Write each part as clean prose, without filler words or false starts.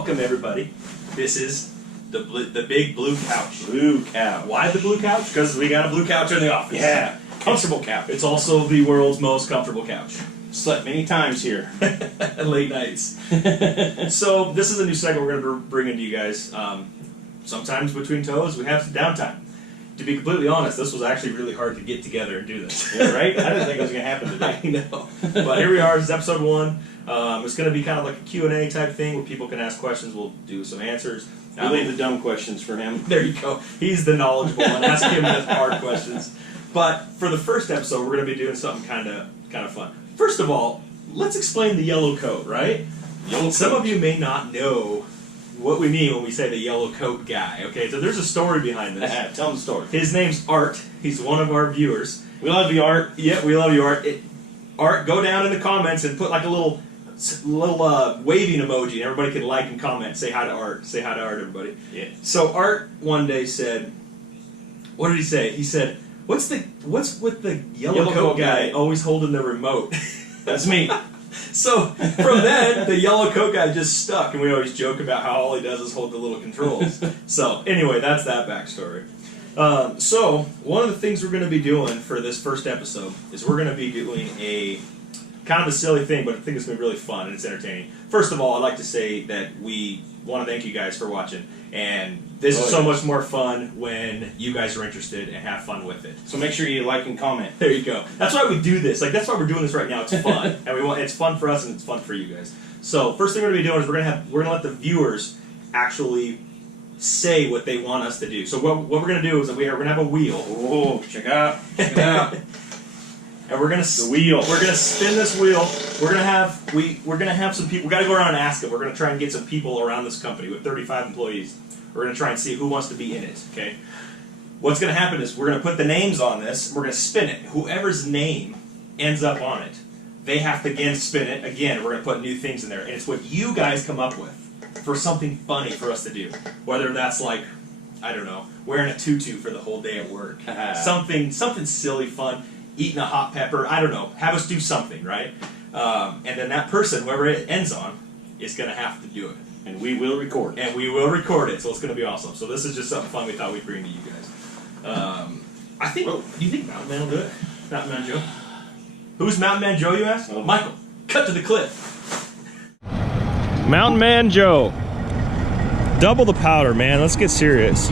Welcome everybody. This is the big blue couch. Blue couch. Why the blue couch? Because we got a blue couch in the office. Yeah, comfortable couch. It's also the world's most comfortable couch. Slept many times here. Late nights. So this is a new segment we're going to bring into you guys. Sometimes between toes we have some downtime. To be completely honest, this was actually really hard to get together and do this. Yeah, right? I didn't think it was going to happen today. I know. But here we are, this is episode 1. It's going to be kind of like a Q&A type thing where people can ask questions, we'll do some answers. We'll leave the dumb questions for him. There you go. He's the knowledgeable one. Ask him the hard questions. But for the first episode, we're going to be doing something kind of fun. First of all, let's explain the yellow coat, right? Some of you may not know what we mean when we say the yellow coat guy. Okay, so there's a story behind this. Tell him the story. His name's Art. He's one of our viewers. We love you, Art. Yeah, we love you, Art. Art, go down in the comments and put like a little waving emoji, and everybody can like and comment. Say hi to Art. Say hi to Art, everybody. Yeah. So Art one day said, what did he say? He said, what's with the yellow coat guy always holding the remote? That's me. So from then, the yellow coat guy just stuck, and we always joke about how all he does is hold the little controls. So anyway, that's that backstory. So one of the things we're going to be doing for this first episode is we're going to be doing a kind of a silly thing, but I think it's going to be really fun and it's entertaining. First of all, I'd like to say that we want to thank you guys for watching, and this is so much more fun when you guys are interested and have fun with it. So make sure you like and comment. There you go. That's why we do this. Like, that's why we're doing this right now. It's fun, and it's fun for us and it's fun for you guys. So first thing we're going to be doing is we're going to let the viewers actually say what they want us to do. So what we're going to do is we're going to have a wheel. Oh, check it out. Check it out. And we're gonna We're gonna spin this wheel. We're gonna have some people. We gotta go around and ask them. We're gonna try and get some people around this company with 35 employees. We're gonna try and see who wants to be in it. Okay. What's gonna happen is we're gonna put the names on this. We're gonna spin it. Whoever's name ends up on it, they have to again spin it. Again, we're gonna put new things in there, and it's what you guys come up with for something funny for us to do. Whether that's like, I don't know, wearing a tutu for the whole day at work, something silly, fun. Eating a hot pepper, I don't know, have us do something, right? And then that person, whoever it ends on, is going to have to do it. And we will record it. And we will record it, so it's going to be awesome. So this is just something fun we thought we'd bring to you guys. I think, do you think Mountain Man will do it? Mountain Man Joe? Who's Mountain Man Joe, you ask? Oh. Michael, cut to the clip. Mountain Man Joe. Double the powder, man. Let's get serious.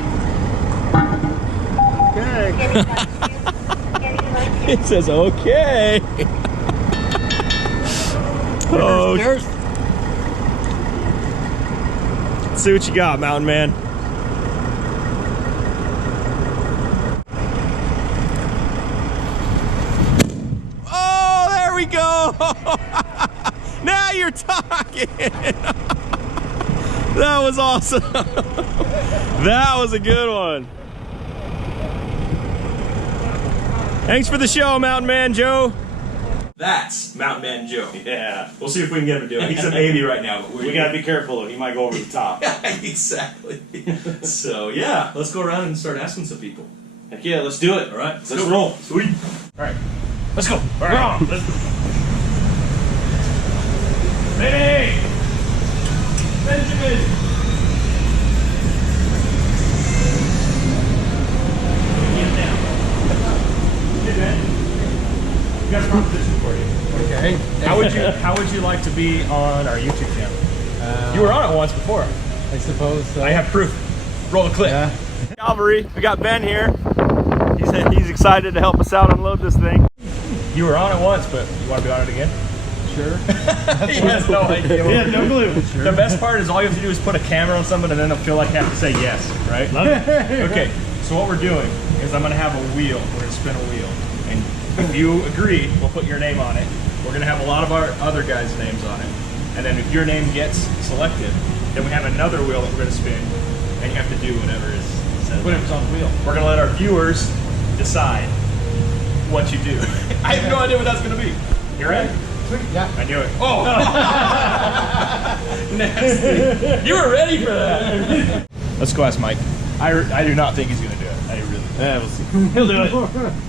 Okay. It says okay. Oh, let's see what you got, Mountain Man. Oh, there we go. Now you're talking. That was awesome. That was a good one. Thanks for the show, Mountain Man Joe. That's Mountain Man Joe. Yeah. We'll see if we can get him to do it. He's a baby right now, but we gotta be careful, he might go over the top. Exactly. So yeah, let's go around and start asking some people. Heck yeah, let's do it. All right, let's roll. Sweet. All right, let's go. All right. Let's go. Hey, Benjamin. We got a proposition for you. Okay. How would you like to be on our YouTube channel? You were on it once before. I suppose so. I have proof. Roll the clip. Yeah. Calvary, we got Ben here. He's excited to help us out unload this thing. You were on it once, but you want to be on it again? Sure. He has no idea. He has no clue. Sure. The best part is all you have to do is put a camera on someone and then they'll feel like they have to say yes, right? Love it. Okay, so what we're doing is I'm going to have a wheel. We're going to spin a wheel. And if you agree, we'll put your name on it. We're going to have a lot of our other guys' names on it. And then if your name gets selected, then we have another wheel that we're going to spin. And you have to do whatever is said. Whatever's on the wheel. We're going to let our viewers decide what you do. I have no idea what that's going to be. You ready? Sweet. Yeah. I knew it. Oh! Nasty. You were ready for that. Let's go ask Mike. I do not think he's going to do it. I really don't. Yeah, we'll see. He'll do it.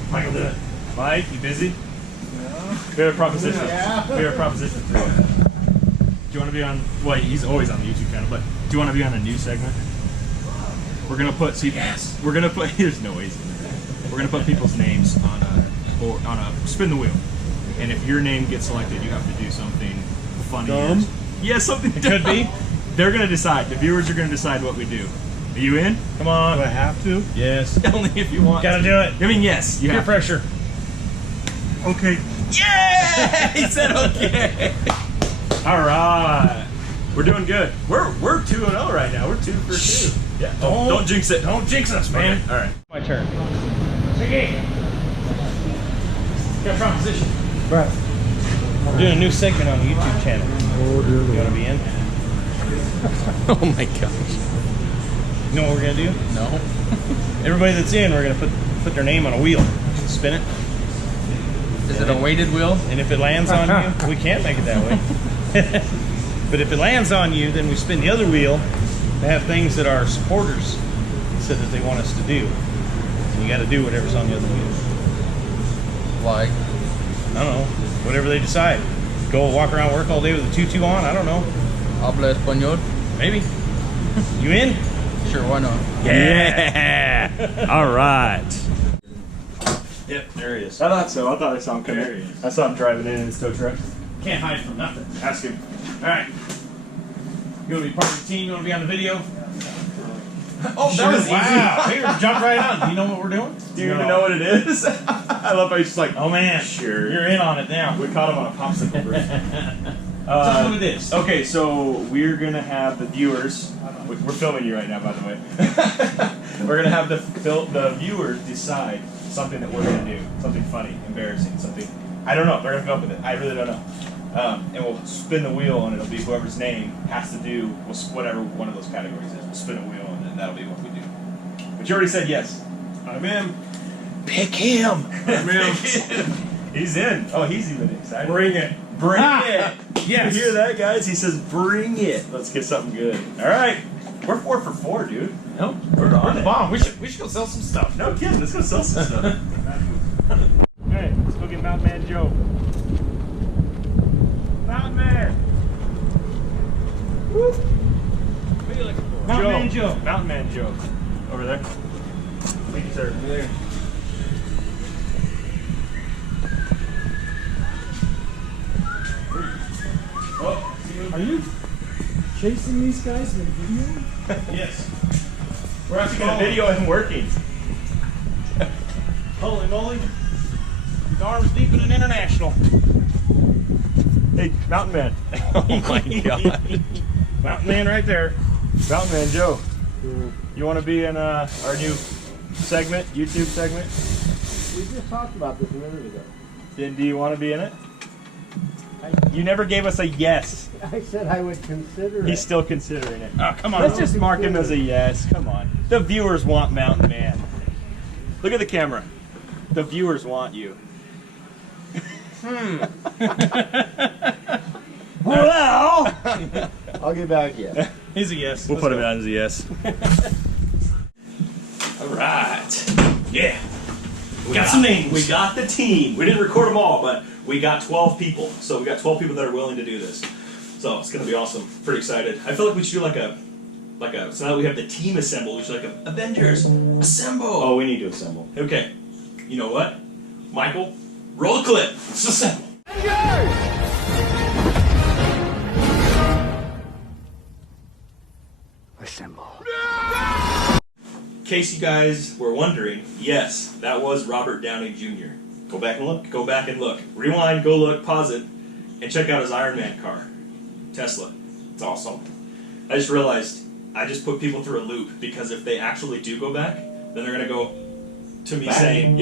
Mike will do it. Mike, you busy? No. We have a proposition. Yeah. We have a proposition for you. Do you want want to be on? Well, he's always on the YouTube channel, but do you want to be on a new segment? We're gonna put. See, yes. We're gonna put. There's no ways. We're gonna put people's names on a spin the wheel, and if your name gets selected, you have to do something funny. Dumb? Yeah, something. It could be. They're gonna decide. The viewers are gonna decide what we do. Are you in? Come on. Do I have to? Yes. Only if you want. Gotta do it. I mean, yes. You Peer have. pressure. Okay. Yeah! He said okay. All right. We're doing good. We're 2-0 right now. We're 2 for 2. Yeah. Don't jinx it. Don't jinx us, man. Okay. All right. My turn. Okay. Got proposition. Right. We're doing a new segment on the YouTube channel. Oh, dear You Lord. wanna be in? Oh my gosh. You know what we're gonna do? No. Everybody that's in, we're gonna put their name on a wheel. Spin it. Is it a weighted wheel? And if it lands on you, we can't make it that way. But if it lands on you, then we spin the other wheel to have things that our supporters said that they want us to do. And you got to do whatever's on the other wheel. Like? I don't know. Whatever they decide. Go walk around, work all day with a tutu on. I don't know. Habla español? Maybe. You in? Sure, why not? Yeah. All right. Yep, there he is. I thought so. I thought I saw him come There in. he is. I saw him driving in his tow truck. Can't hide from nothing. Ask him. All right. You want to be part of the team? You want to be on the video? Oh, that was Wow. Here, jump right on. Do you know what we're doing? Do you even know what it is? I love how he's just like, Oh, man. Sure. You're in on it now. we caught him on a popsicle bridge. Tell me what it is. Okay, so we're gonna have the viewers. We're filming you right now, by the way. We're gonna have the viewers decide something that we're gonna do, something funny, embarrassing, something. I don't know. They're gonna come up with it. I really don't know. And we'll spin the wheel, and it'll be whoever's name has to do whatever one of those categories is. We'll spin a wheel, and then that'll be what we do. But you already said yes. I'm in. Pick him. I'm in. He's in. Oh, he's even excited. Bring it. Bring Ah, it. yes. You hear that, guys? He says, bring it. Let's get something good. All right. We're 4 for 4, dude. Nope. We're on it. Bomb. We should go sell some stuff. No kidding. Let's go sell some stuff. All right. Let's go get Mountain Man Joe. Mountain Man. Woo. Mountain Man Joe. Mountain Man Joe. Over there. Thank you, sir. Over there. Oh, Are you chasing these guys in video? Yes. we're actually going to video him working. Holy moly. His arms deep in an international. Hey, Mountain Man. Oh my God. Mountain Man right there. Mountain Man Joe. You want to be in our new segment, YouTube segment? We just talked about this a minute ago. Then do you want to be in it? You never gave us a yes. I said I would consider He's it. still considering it. Oh, come on. Let's just mark him as a yes. Come on. The viewers want Mountain Man. Look at the camera. The viewers want you. Well, I'll get back yet. He's a yes. we'll put him down as a yes. All right. Yeah. We got some names. We got the team. We didn't record them all, but we got 12 people. So we got 12 people that are willing to do this. So it's gonna be awesome. Pretty excited. I feel like we should do like a. So now that we have the team assembled, we should like a Avengers assemble. Oh, we need to assemble. Okay. You know what? Michael, roll the clip. Let's assemble. In case you guys were wondering, yes, that was Robert Downey Jr. Go back and look. Go back and look. Rewind, go look, pause it, and check out his Iron Man car. Tesla. It's awesome. I just realized I just put people through a loop because if they actually do go back, then they're gonna go to me saying,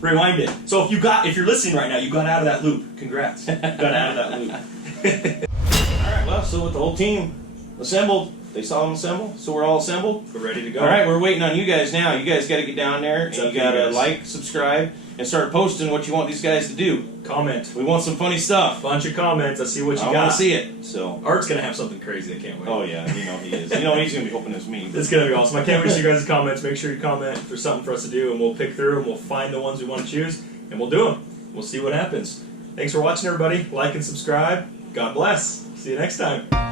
rewind it. So if you're listening right now, you got out of that loop. Congrats. You got out of that loop. All right, well, so with the whole team assembled, they saw them assemble, so we're all assembled. We're ready to go. All right, we're waiting on you guys now. You guys got to get down there, and It's up you to you got to guys. like, subscribe, and start posting what you want these guys to do. Comment. We want some funny stuff. Bunch of comments. Let's see what you I got. want to see it. So. Art's gonna have something crazy. I can't wait. Oh yeah, you know he is. You know he's gonna be hoping it's me. It's gonna be awesome. I can't wait to see you guys' comments. Make sure you comment if there's something for us to do, and we'll pick through and we'll find the ones we want to choose, and we'll do them. We'll see what happens. Thanks for watching, everybody. Like and subscribe. God bless. See you next time.